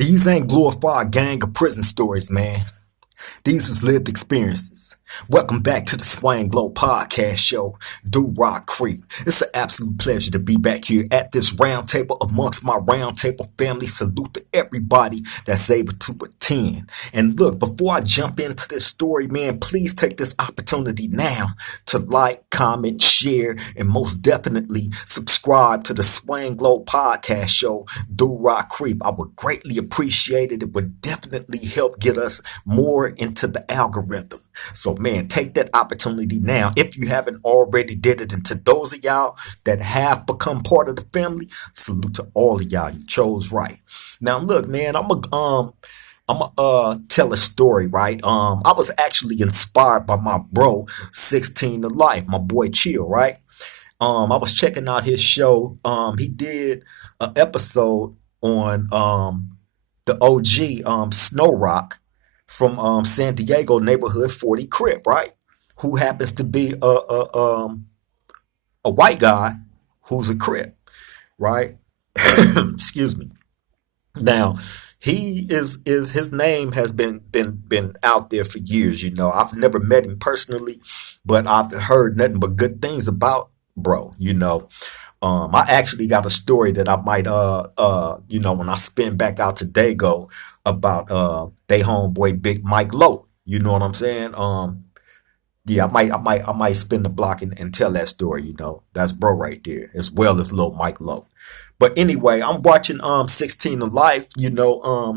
These ain't glorified gang or prison stories, man. These is lived experiences. Welcome back to the Swang Glow podcast show, Do Rock Crip. It's an absolute pleasure to be back here at this round table amongst my round table family. Salute to everybody that's able to attend. And look, before I jump into this story, man, please take this opportunity now to like, comment, share, and most definitely subscribe to the Swang Glow podcast show, Do Rock Crip. I would greatly appreciate it. It would definitely help get us more into the algorithm. So man, take that opportunity now if you haven't already did it. And to those of y'all that have become part of the family, salute to all of y'all. You chose right. Now look, man, I'm tell a story, right? I was actually inspired by my bro, 16 to Life, my boy Chill, right? I was checking out his show. He did an episode on the OG Snow Rock from San Diego neighborhood 40 Crip, right? Who happens to be a white guy who's a Crip, right? Excuse me. Now, he is his name has been out there for years. You know, I've never met him personally, but I've heard nothing but good things about bro. You know, I actually got a story that I might when I spin back out to Dago about they homeboy Big Mike Lowe. You know what I'm saying? Yeah, I might spin the block and tell that story. You know, that's bro right there, as well as little Mike Lowe. But anyway, I'm watching 16 to Life. You know,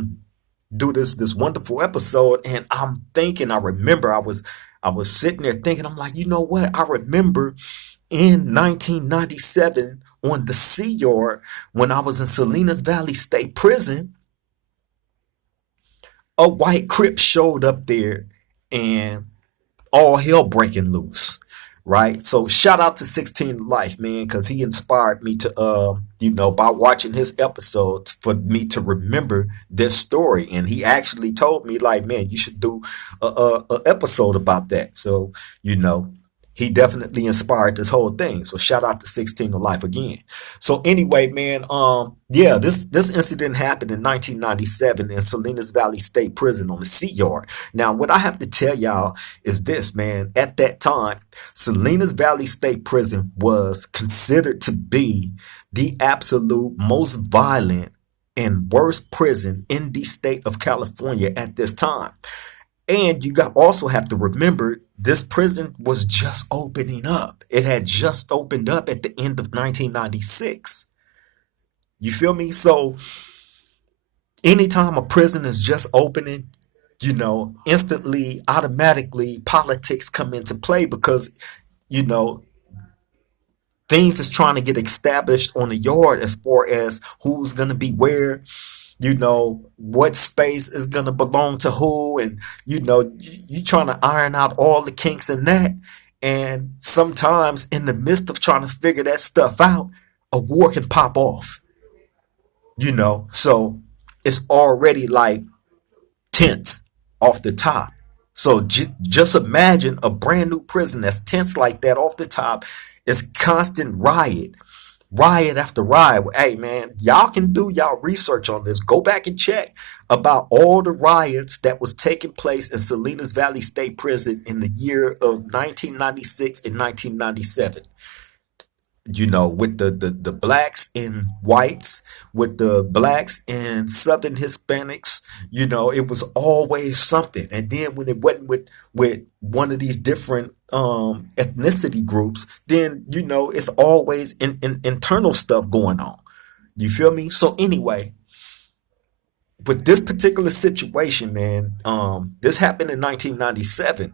do this wonderful episode, and I'm thinking. I was sitting there thinking. I'm like, you know what? I remember in 1997 on the Sea Yard when I was in Salinas Valley State Prison, a white Crip showed up there and all hell breaking loose. Right. So shout out to 16 Life, man, because he inspired me to, by watching his episodes for me to remember this story. And he actually told me, like, man, you should do a episode about that. So, you know, he definitely inspired this whole thing. So shout out to 16 to Life again. So anyway, man, yeah, this incident happened in 1997 in Salinas Valley State Prison on the Sea Yard. Now, what I have to tell y'all is this, man. At that time, Salinas Valley State Prison was considered to be the absolute most violent and worst prison in the state of California at this time. And you got also have to remember this prison was just opening up. It had just opened up at the end of 1996. You feel me? So anytime a prison is just opening, you know, instantly, automatically politics come into play because, you know, things is trying to get established on the yard as far as who's going to be where, you know, what space is going to belong to who. And, you know, you trying to iron out all the kinks in that. And sometimes in the midst of trying to figure that stuff out, a war can pop off, you know. So it's already like tense off the top. So just imagine a brand new prison that's tense like that off the top. It's constant riot after riot. Hey man, y'all can do y'all research on this. Go back and check about all the riots that was taking place in Salinas Valley State Prison in the year of 1996 and 1997. You know, with the blacks and whites, with the blacks and Southern Hispanics, you know, it was always something. And then when it wasn't with one of these different ethnicity groups, then, you know, it's always in internal stuff going on. You feel me? So anyway, with this particular situation, man, this happened in 1997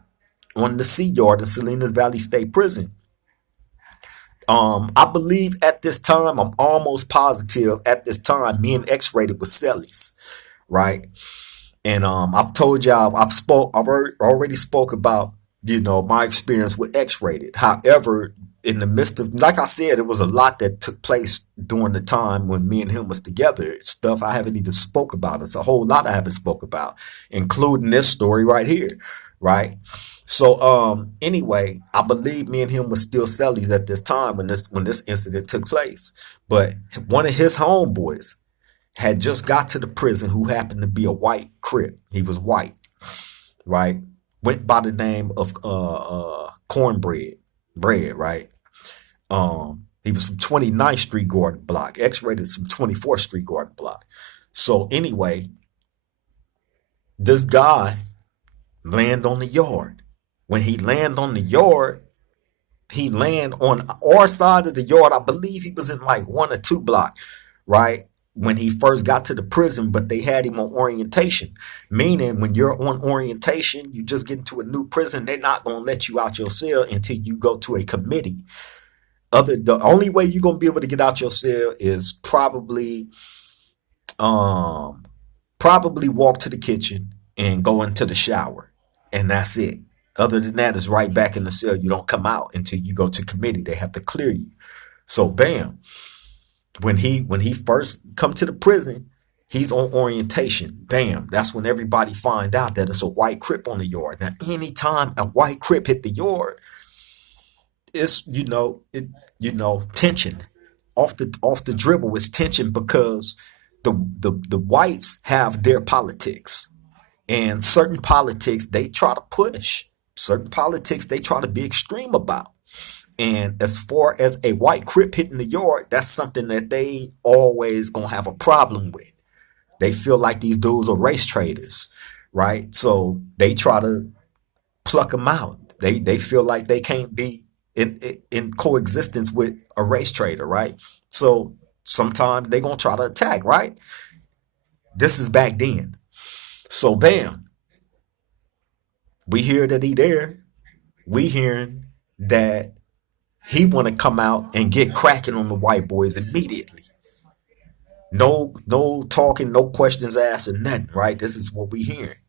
on the Sea Yard in Salinas Valley State Prison. I believe at this time, I'm almost positive at this time, me and X-Rated was cellies, right? And I've told y'all, already spoke about, you know, my experience with X-Rated. However, in the midst of, like I said, it was a lot that took place during the time when me and him was together. Stuff I haven't even spoke about. It's a whole lot I haven't spoke about, including this story right here, right? So anyway, I believe me and him was still cellies at this time when this incident took place. But one of his homeboys had just got to the prison who happened to be a white Crip. He was white, right? Went by the name of Cornbread, bread, right? He was from 29th Street Gordon Block, X-rated some 24th Street Gordon Block. So anyway, this guy land on the yard. When he land on the yard, he land on our side of the yard. I believe he was in like 1 or 2 block, right? When he first got to the prison, but they had him on orientation. Meaning when you're on orientation, you just get into a new prison, they're not gonna let you out your cell until you go to a committee. The only way you're gonna be able to get out your cell is um probably walk to the kitchen and go into the shower. And that's it. Other than that, it's right back in the cell. You don't come out until you go to committee. They have to clear you. So bam, when he first come to the prison, he's on orientation. Bam, that's when everybody find out that it's a white Crip on the yard. Now, anytime a white Crip hit the yard, it's tension. Off the dribble is tension because the whites have their politics. And certain politics they try to push. Certain politics they try to be extreme about. And as far as a white Crip hitting the yard, that's something that they always gonna have a problem with. They feel like these dudes are race traders, right? So they try to pluck them out. They feel like they can't be in coexistence with a race trader, right? So sometimes they gonna try to attack, right? This is back then. So bam, we hear that he there. We hearing that he want to come out and get cracking on the white boys immediately. No talking, no questions asked, or nothing. Right? This is what we hearing.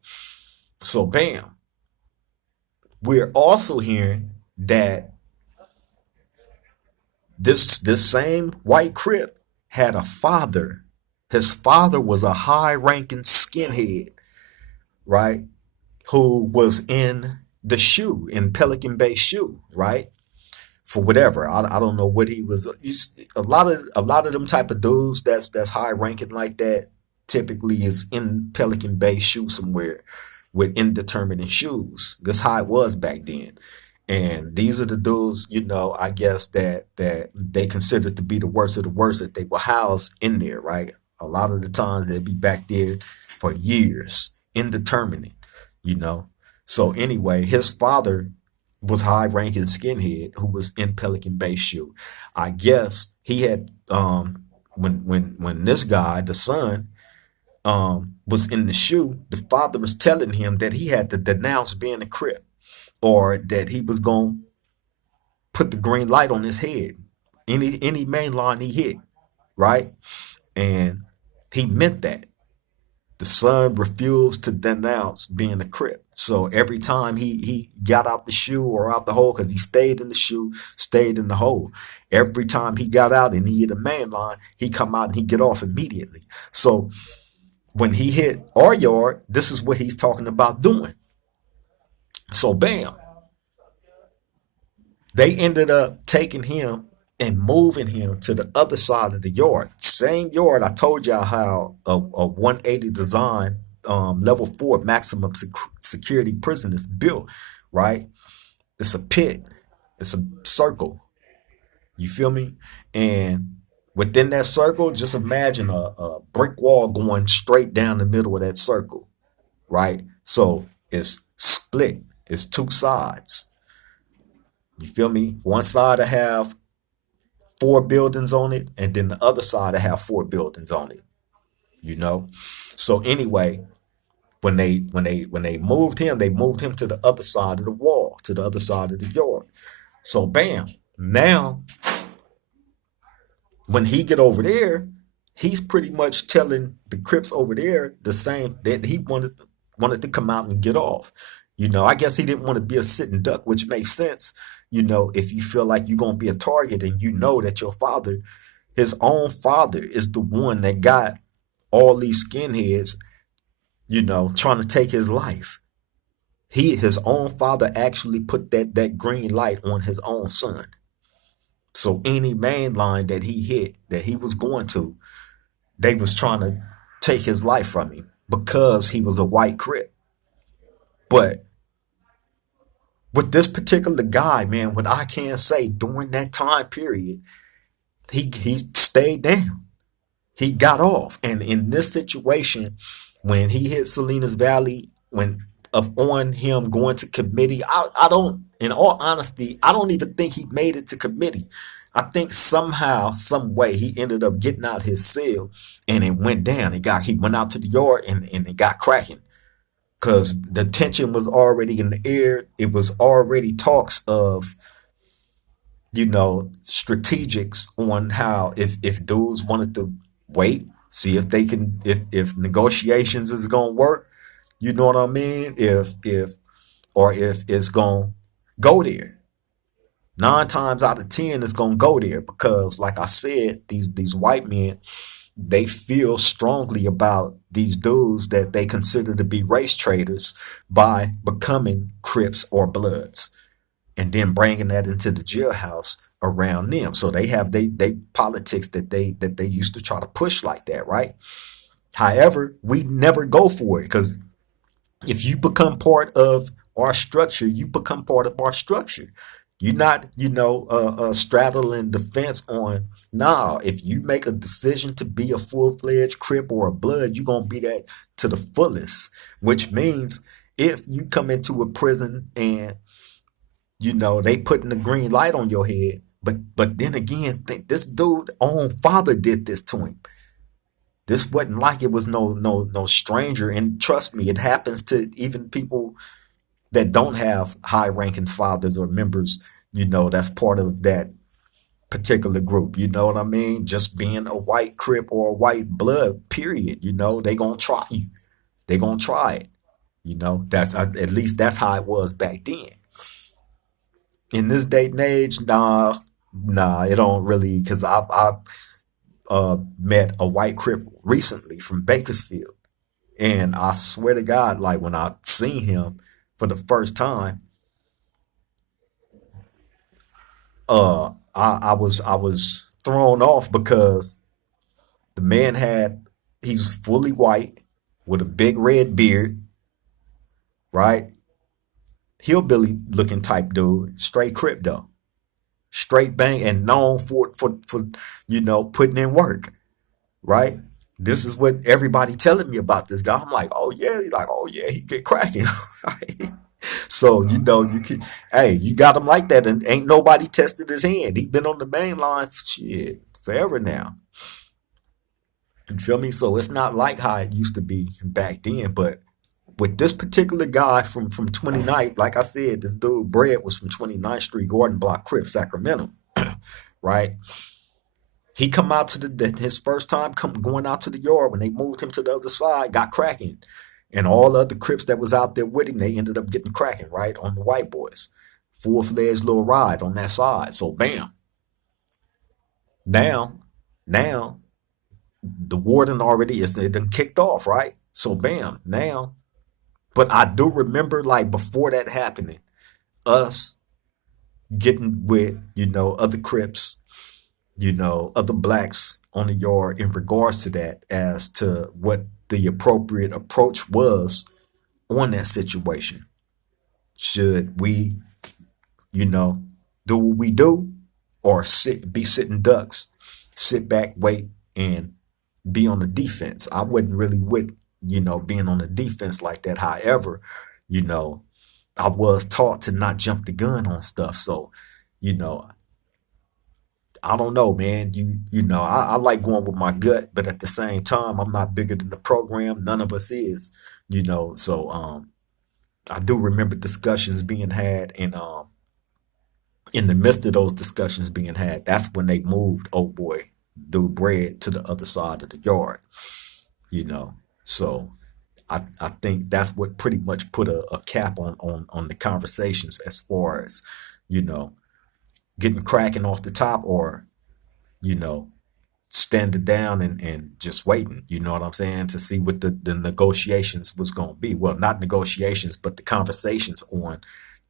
So bam, we're also hearing that this same white Crip had a father. His father was a high-ranking skinhead, right? Who was in the shoe, in Pelican Bay shoe, right? For whatever. I don't know what he was. A lot of them type of dudes that's high ranking like that typically is in Pelican Bay shoe somewhere with indeterminate shoes. That's how it was back then. And these are the dudes, I guess that they considered to be the worst of the worst that they were housed in there, right? A lot of the times they'd be back there for years, indeterminate, you know. So anyway, his father was high ranking skinhead who was in Pelican Bay shoe. I guess he had when this guy, the son, was in the shoe, the father was telling him that he had to denounce being a Crip or that he was gonna put the green light on his head. Any main line he hit, right? And he meant that. The son refused to denounce being a Crip. So every time he got out the shoe or out the hole, because he stayed in the shoe, stayed in the hole. Every time he got out and he hit a main line, he come out and he get off immediately. So when he hit our yard, this is what he's talking about doing. So bam, they ended up taking him and moving him to the other side of the yard. Same yard I told y'all how a 180 design level 4 maximum security prison is built, right? It's a pit. It's a circle. You feel me? And within that circle, just imagine a brick wall going straight down the middle of that circle, right? So it's split. It's two sides. You feel me? One side will have 4 buildings on it, and then the other side will have 4 buildings on it. You know. So anyway, when they moved him, they moved him to the other side of the wall, to the other side of the yard. So bam, now when he get over there, he's pretty much telling the Crips over there the same that he wanted to come out and get off. You know, I guess he didn't want to be a sitting duck, which makes sense. You know, if you feel like you're gonna be a target and you know that your father, his own father, is the one that got all these skinheads, you know, trying to take his life. His own father actually put that green light on his own son. So any main line that he hit, that he was going to, they was trying to take his life from him because he was a white Crip. But with this particular guy, man, what I can say during that time period, he stayed down. He got off. And in this situation, when he hit Salinas Valley, when up on him going to committee, I don't, in all honesty, I don't even think he made it to committee. I think somehow, some way, he ended up getting out his cell and it went down. He went out to the yard and it got cracking because the tension was already in the air. It was already talks of, strategics on how if dudes wanted to wait, see if they can, if negotiations is gonna work, you know what I mean? If it's gonna go there. 9 times out of 10 it's gonna go there because, like I said, these white men, they feel strongly about these dudes that they consider to be race traitors by becoming Crips or Bloods and then bringing that into the jailhouse around them. So they have they politics that they used to try to push like that, right? However, we never go for it because if you become part of our structure, you become part of our structure. You're not, straddling the fence on, nah, if you make a decision to be a full-fledged Crip or a Blood, you're going to be that to the fullest, which means if you come into a prison and, they putting the green light on your head, but then again, this dude own father did this to him. This wasn't like it was no stranger. And trust me, it happens to even people that don't have high ranking fathers or members, that's part of that particular group. You know what I mean? Just being a white Crip or a white Blood, period. They gonna try you. They gonna try it. That's at least that's how it was back then. In this day and age, nah, it don't really, because I've met a white Crip recently from Bakersfield. And I swear to God, like when I seen him for the first time, I was thrown off because the man he was fully white with a big red beard, right? Hillbilly looking type dude, straight Crip though, straight bang, and known for putting in work, right? This is what everybody telling me about this guy. I'm like, oh yeah, he's like, oh yeah, he get cracking. Right? So you can, hey, you got him like that, and ain't nobody tested his hand. He been on the main line shit forever now. You feel me? So it's not like how it used to be back then. But with this particular guy from 29th, like I said, this dude Brad was from 29th Street, Gordon Block, Crip, Sacramento, right? He come out to his first time going out to the yard when they moved him to the other side, got cracking. And all the other Crips that was out there with him, they ended up getting cracking, right? On the white boys. Full-fledged little ride on that side. So bam. Now, the warden already is it done kicked off, right? So bam, now. But I do remember like before that happening, us getting with, other Crips, other blacks on the yard in regards to that as to what the appropriate approach was on that situation. Should we, do what we do or be sitting ducks, sit back, wait, and be on the defense? I wasn't really with, being on the defense like that. However, I was taught to not jump the gun on stuff. So, you know, I don't know, man. I like going with my gut, but at the same time, I'm not bigger than the program. None of us is, So I do remember discussions being had, and in the midst of those discussions being had, that's when they moved old boy dude bread to the other side of the yard. You know, so I think that's what pretty much put a cap on the conversations as far as you know getting cracking off the top or you know standing down and just waiting, you know what I'm saying, to see what the negotiations was going to be. Well, not negotiations, but the conversations on,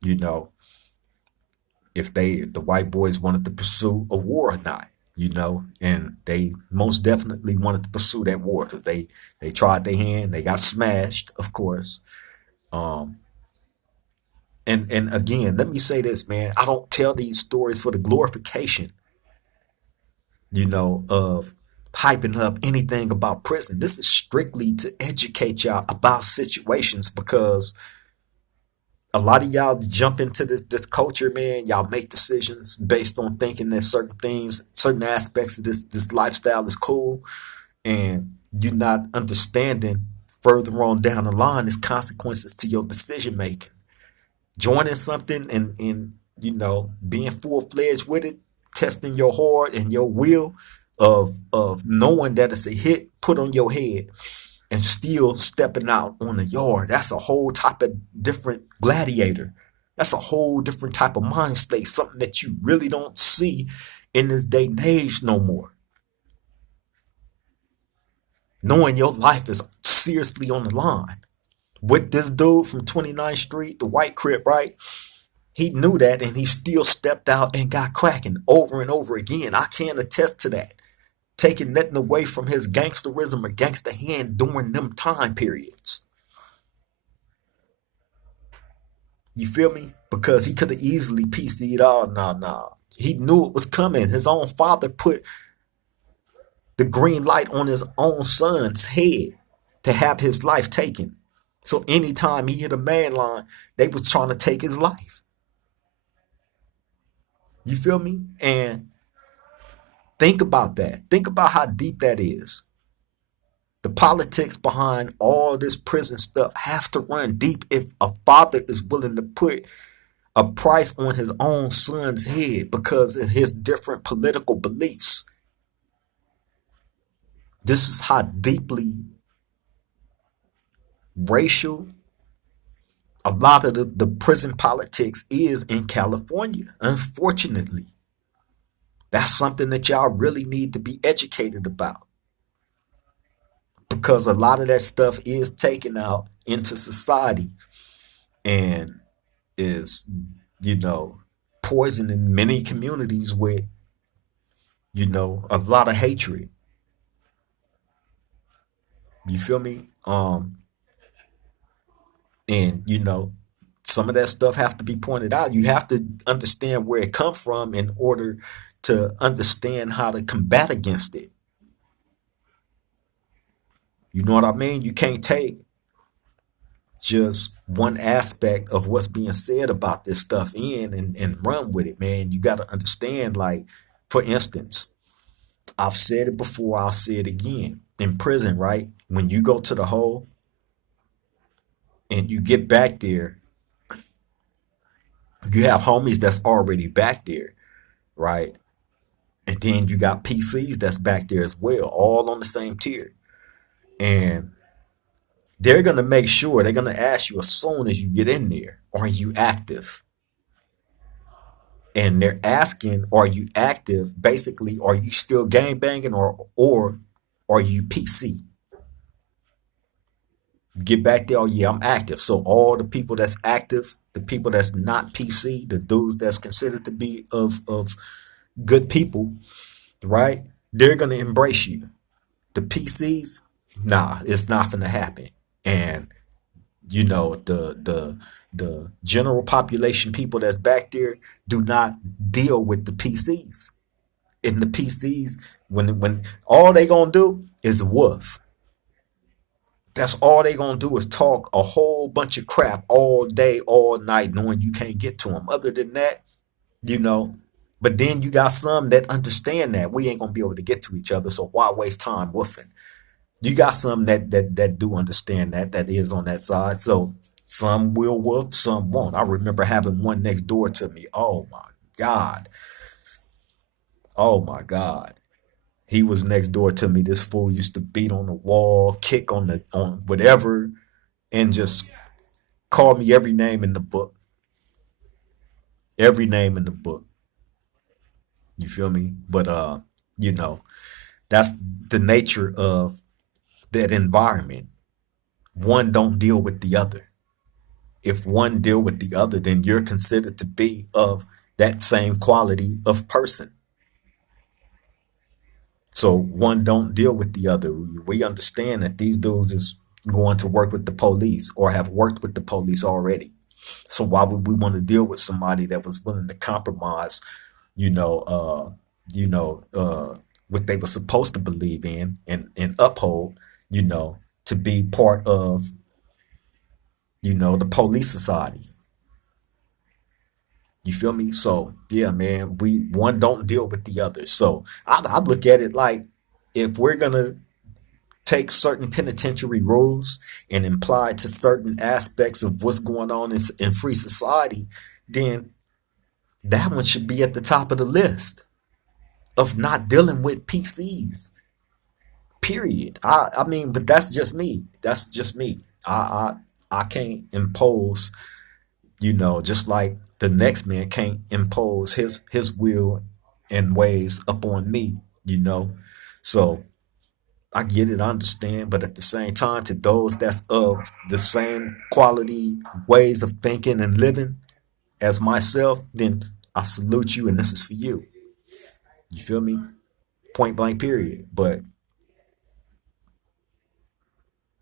you know, if the white boys wanted to pursue a war or not, and they most definitely wanted to pursue that war because they tried their hand, they got smashed, of course. Um, and again, let me say this, man. I don't tell these stories for the glorification, of hyping up anything about prison. This is strictly to educate y'all about situations because a lot of y'all jump into this culture, man. Y'all make decisions based on thinking that certain things, certain aspects of this lifestyle is cool, and you're not understanding further on down the line is consequences to your decision making. Joining something and being full fledged with it, testing your heart and your will of knowing that it's a hit put on your head and still stepping out on the yard. That's a whole type of different gladiator. That's a whole different type of mind state, something that you really don't see in this day and age no more. Knowing your life is seriously on the line. With this dude from 29th Street, the white Crip, right? He knew that and he still stepped out and got cracking over and over again. I can attest to that. Taking nothing away from his gangsterism or gangster hand during them time periods. You feel me? Because he could have easily PC'd all. Nah. He knew it was coming. His own father put the green light on his own son's head to have his life taken. So anytime he hit a man line, they was trying to take his life. You feel me? And think about that. Think about how deep that is. The politics behind all this prison stuff have to run deep if a father is willing to put a price on his own son's head because of his different political beliefs. This is how deeply racial a lot of the prison politics is in California, unfortunately. That's something that y'all really need to be educated about because a lot of that stuff is taken out into society and is, you know, poisoning many communities with, a lot of hatred. You feel me? And some of that stuff have to be pointed out. You have to understand where it come from in order to understand how to combat against it. You know what I mean? You can't take just one aspect of what's being said about this stuff and run with it, man. You got to understand, like, for instance, I've said it before, I'll say it again. In prison, right? When you go to the hole and you get back there, you have homies that's already back there, right? And then you got PCs that's back there as well, all on the same tier. And they're gonna make sure they're gonna ask you as soon as you get in there, are you active? And they're asking, are you active? Basically, are you still gang banging or are you PC? Get back there, oh yeah, I'm active. So all the people that's active, the people that's not PC, the dudes that's considered to be of good people, right? They're gonna embrace you. The PCs, nah, it's not gonna happen. And the general population people that's back there do not deal with the PCs. And the PCs, when all they gonna do is woof. That's all they gonna do is talk a whole bunch of crap all day, all night, knowing you can't get to them. Other than that, you know. But then you got some that understand that we ain't gonna be able to get to each other, so why waste time woofing? You got some that do understand that is on that side. So some will woof, some won't. I remember having one next door to me. Oh my God. Oh my God. He was next door to me. This fool used to beat on the wall, kick on whatever, and just call me every name in the book. Every name in the book. You feel me? But you know, that's the nature of that environment. One don't deal with the other. If one deal with the other, then you're considered to be of that same quality of person. So one don't deal with the other. We understand that these dudes is going to work with the police or have worked with the police already. So why would we want to deal with somebody that was willing to compromise, you know, uh, you know, what they were supposed to believe in and uphold, to be part of, the police society. You feel me? So yeah, man, we one don't deal with the other. So I look at it like if we're gonna take certain penitentiary rules and apply to certain aspects of what's going on in free society, then that one should be at the top of the list of not dealing with PCs. Period. I mean, but that's just me. That's just me. I can't impose, just like the next man can't impose his will and ways upon me, you know. So I get it, I understand, but at the same time, to those that's of the same quality ways of thinking and living as myself, then I salute you, and this is for you. You feel me? Point blank, period. But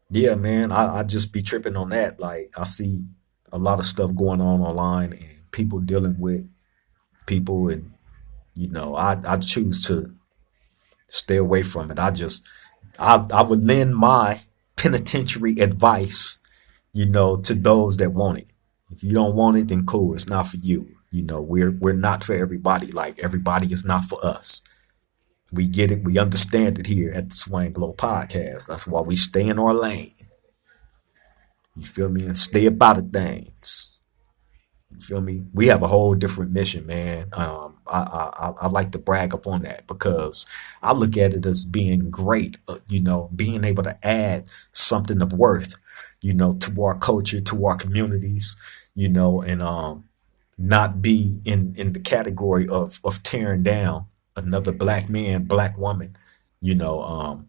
yeah, man, I just be tripping on that. Like I see a lot of stuff going on online and people dealing with people, and I choose to stay away from it. I would lend my penitentiary advice, to those that want it. If you don't want it, then cool, it's not for you. We're not for everybody. Like everybody is not for us. We get it, we understand it here at the Swing Glow Podcast. That's why we stay in our lane. You feel me? And stay about the things. You feel me? We have a whole different mission, man. I like to brag upon that because I look at it as being great. Being able to add something of worth, to our culture, to our communities, and not be in the category of tearing down another black man, black woman, you know, um,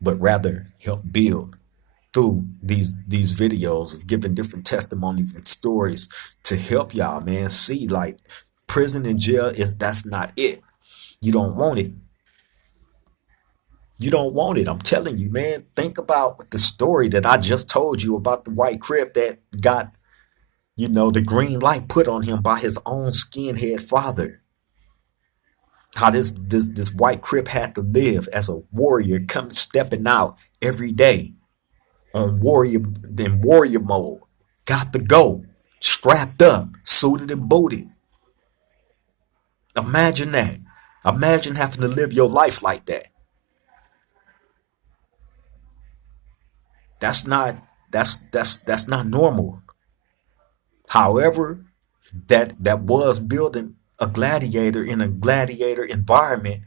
but rather help build through these videos of giving different testimonies and stories to help y'all, man, see like prison and jail is that's not it. You don't want it. You don't want it. I'm telling you, man. Think about the story that I just told you about the white Crip that got, the green light put on him by his own skinhead father. How this white Crip had to live as a warrior, come stepping out every day on warrior mode. Got to go. Strapped up, suited and booted. Imagine that. Imagine having to live your life like that. That's not that's not normal. However, that was building a gladiator in a gladiator environment,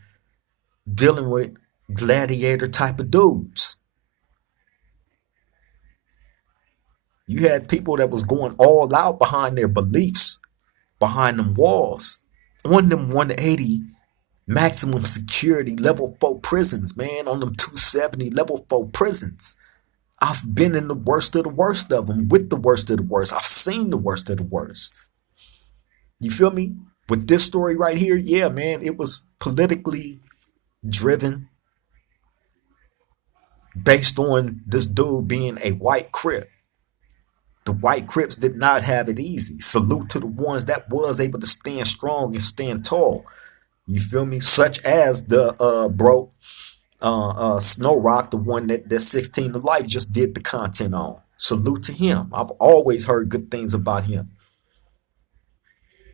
dealing with gladiator type of dudes. You had people that was going all out behind their beliefs, behind them walls, on them 180 maximum security level 4 prisons, man, on them 270 level 4 prisons. I've been in the worst of them, with the worst of the worst. I've seen the worst of the worst. You feel me? With this story right here, yeah, man, it was politically driven based on this dude being a white Crip. The white Crips did not have it easy. Salute to the ones that was able to stand strong and stand tall. You feel me? Such as the bro Snow Rock, the one that 16 to Life just did the content on. Salute to him. I've always heard good things about him.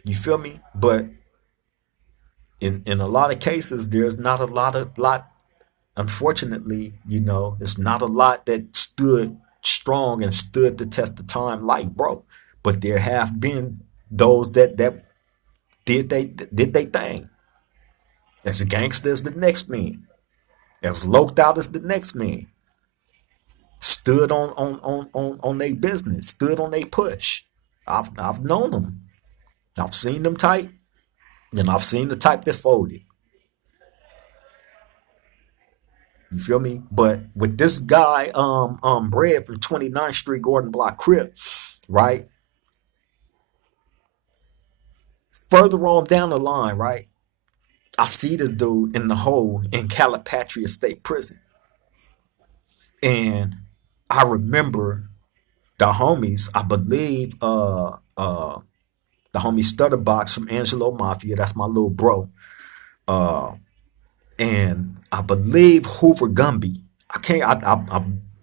You feel me? But in a lot of cases, there's not a lot. Unfortunately, it's not a lot that stood strong and stood the test of time like bro. But there have been those that did they thing. As a gangster as the next man, as loped out as the next man, stood on their business, stood on their push. I've known them. I've seen them type, and I've seen the type that folded. You feel me? But with this guy, Bread from 29th Street, Gordon Block Crip, right? Further on down the line, right? I see this dude in the hole in Calipatria State Prison. And I remember the homies, I believe the homie Stutterbox from Angelo Mafia, that's my little bro. Uh and I believe Hoover Gumby. I can't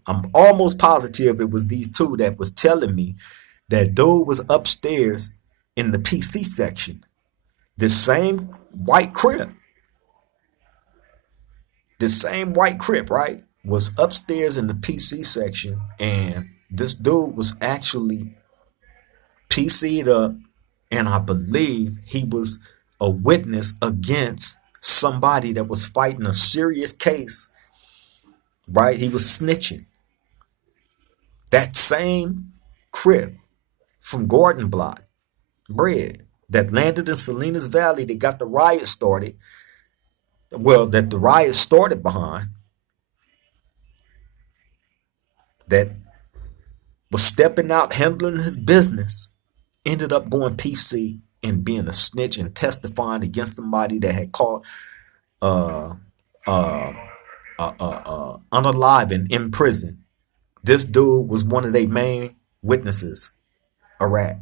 I'm almost positive it was these two that was telling me that dude was upstairs in the PC section. This same white Crip, this same white Crip, right, was upstairs in the PC section, and this dude was actually PC'd up, and I believe he was a witness against somebody that was fighting a serious case, right? He was snitching. That same Crip from Gordon Block, Bread, that landed in Salinas Valley, that got the riot started, well, that the riot started behind, that was stepping out, handling his business, ended up going PC and being a snitch and testifying against somebody that had caught uh, uh, unalive and in prison. This dude was one of their main witnesses, a rat.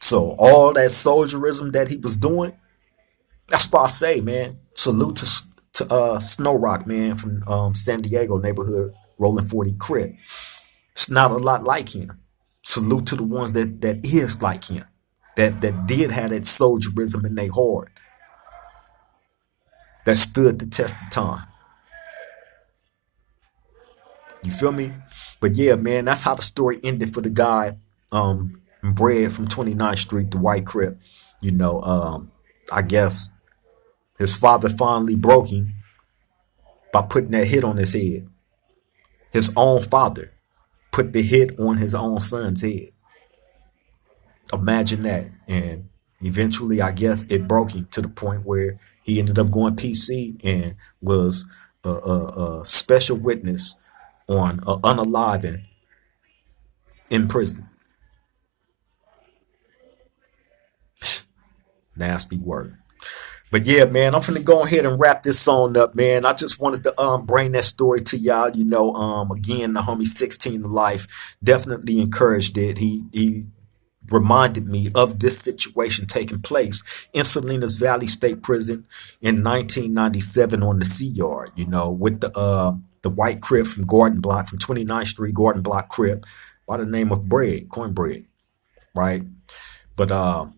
So all that soldierism that he was doing, that's why I say, man, salute to Snow Rock, man, from San Diego neighborhood, rolling 40 Crip. It's not a lot like him. Salute to the ones that is like him, that did have that soldierism in their heart, that stood the test of time. You feel me? But yeah, man, that's how the story ended for the guy, Bread from 29th Street, the white Crip. I guess his father finally broke him by putting that hit on his head. His own father put the hit on his own son's head. Imagine that. And eventually, I guess it broke him to the point where he ended up going PC and was a special witness on unaliving in prison. Nasty word. But yeah, man, I'm finna go ahead and wrap this on up, man. I just wanted to bring that story to y'all. Again, the homie 16 to life definitely encouraged it. He reminded me of this situation taking place in Salinas Valley State Prison in 1997 on the Sea Yard, with the white Crip from Gordon Block, from 29th Street, Gordon Block Crip, by the name of Cornbread, right? But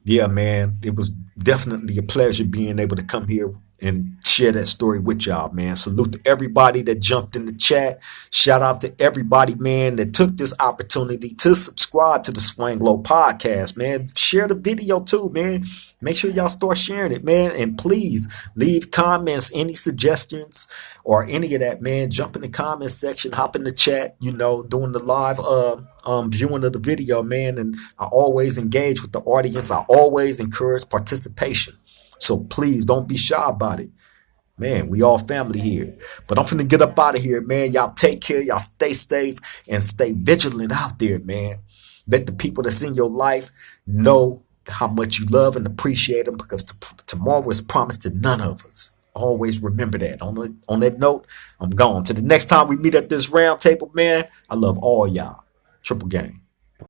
yeah, man, it was definitely a pleasure being able to come here and share that story with y'all, man. Salute to everybody that jumped in the chat. Shout out to everybody, man, that took this opportunity to subscribe to the Swang Low podcast, man. Share the video too, man. Make sure y'all start sharing it, man. And please leave comments, any suggestions or any of that, man. Jump in the comment section, hop in the chat, doing the live viewing of the video, man. And I always engage with the audience. I always encourage participation. So please don't be shy about it. Man, we all family here. But I'm finna get up out of here, man. Y'all take care. Y'all stay safe and stay vigilant out there, man. Let the people that's in your life know how much you love and appreciate them, because tomorrow is promised to none of us. Always remember that. On that note, I'm gone. Till the next time we meet at this round table, man, I love all y'all. Triple gang.